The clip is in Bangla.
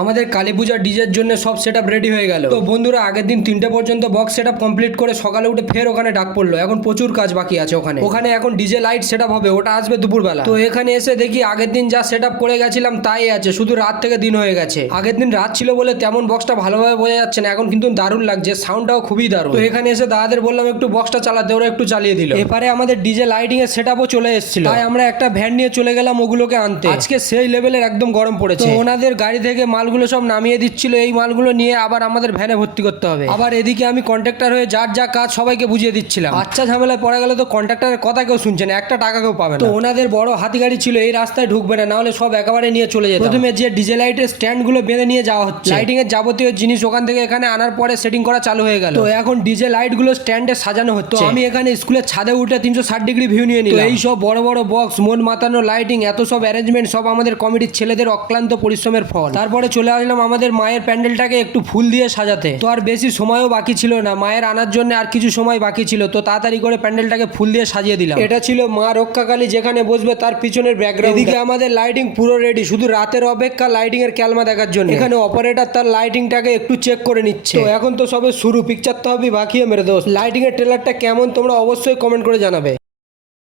আমাদের কালী পূজার ডিজের জন্য সব সেটআপ রেডি হয়ে গেল। তো বন্ধুরা আগের দিন 3টে পর্যন্ত বক্স সেটআপ কমপ্লিট করে সকালে উঠে ফের ওখানে ডাক পড়লো। এখন প্রচুর কাজ বাকি আছে ওখানে এখন ডিজে লাইট সেটআপ হবে, ওটা আসবে দুপুরবেলা। তো এখানে এসে দেখি আগের দিন যা সেটআপ করে গেছিলাম তাই আছে, শুধু রাত থেকে দিন হয়ে গেছে। আগের দিন রাত ছিল বলে তেমন বক্সটা ভালোভাবে বোঝা যাচ্ছে না, এখন কিন্তু দারুণ লাগছে, সাউন্ডটাও খুবই দারুণ। তো এখানে এসে দাদাদের বললাম একটু বক্সটা চালাতে, ওরা একটু চালিয়ে দিল। এবারে আমাদের ডিজে লাইটিং এর সেটআপও চলে এসেছিল, তাই আমরা একটা ভ্যান নিয়ে চলে গেলাম ওগুলোকে আনতে। আজকে সেই লেভেলের একদম গরম পড়েছে। তো ওনাদের গাড়ি থেকে মালগুলো সব নামিয়ে দিচ্ছিল, এই মালগুলো নিয়ে আবার আমাদের ভ্যানে ভর্তি করতে হবে। আবার এদিকে আমি কন্ট্রাক্টর হয়ে যার যা কাজ সবাইকে বুঝিয়ে দিচ্ছিলাম। আচ্ছা ঝামেলায় পড়ে গেলে তো কন্ট্রাক্টরের কথা কেউ শুনছে না, একটা টাকা কেউ পাবে না। তো ওনাদের বড় হাতি গাড়ি ছিল, এই রাস্তায় ঢুকবে না, নাহলে সব একেবারে নিয়ে চলে যেত। প্রথমে যে ডিজে লাইটের স্ট্যান্ড গুলো বেঁধে নিয়ে যাওয়া হচ্ছে, লাইটিং এর যাবতীয় জিনিস ওখান থেকে এখানে আনার পরে সেটিং করা চালু হয়ে গেল। তো এখন ডিজে লাইট গুলো স্ট্যান্ডে সাজানো হচ্ছে। তো আমি এখানে স্কুলের ছাদে উঠে 360 ডিগ্রি ভিউ নিয়ে নিলাম। এই সব বড় বড় বক্স, মন মাতানো লাইটিং, এত সব অ্যারেঞ্জমেন্ট সব আমাদের কমিটির ছেলেদের অক্লান্ত পরিশ্রমের ফল। তারপরে চলে আসলাম আমাদের মায়ের প্যান্ডেলটাকে একটু ফুল দিয়ে সাজাতে। তো আর বেশি সময়ও বাকি ছিল না, মায়ের আনার জন্য আর কিছু সময় বাকি ছিল। তো তাড়াতাড়ি করে প্যান্ডেলটাকে ফুল দিয়ে সাজিয়ে দিলাম। এটা ছিল মা রক্ষাকালী যেখানে বসবে তার পিছনের ব্যাকগ্রাউন্ড। এদিকে আমাদের লাইটিং পুরো রেডি, শুধু রাতের অপেক্ষা লাইটিং এর ক্যালমা দেখার জন্য। এখানে অপারেটর তার লাইটিংটাকে একটু চেক করে নিচ্ছে। তো এখন তো সবে শুরু, পিকচার তো হবে বাকি মেরে দোস্ত। লাইটিং এর ট্রেলারটা কেমন তোমরা অবশ্যই কমেন্ট করে জানাবে।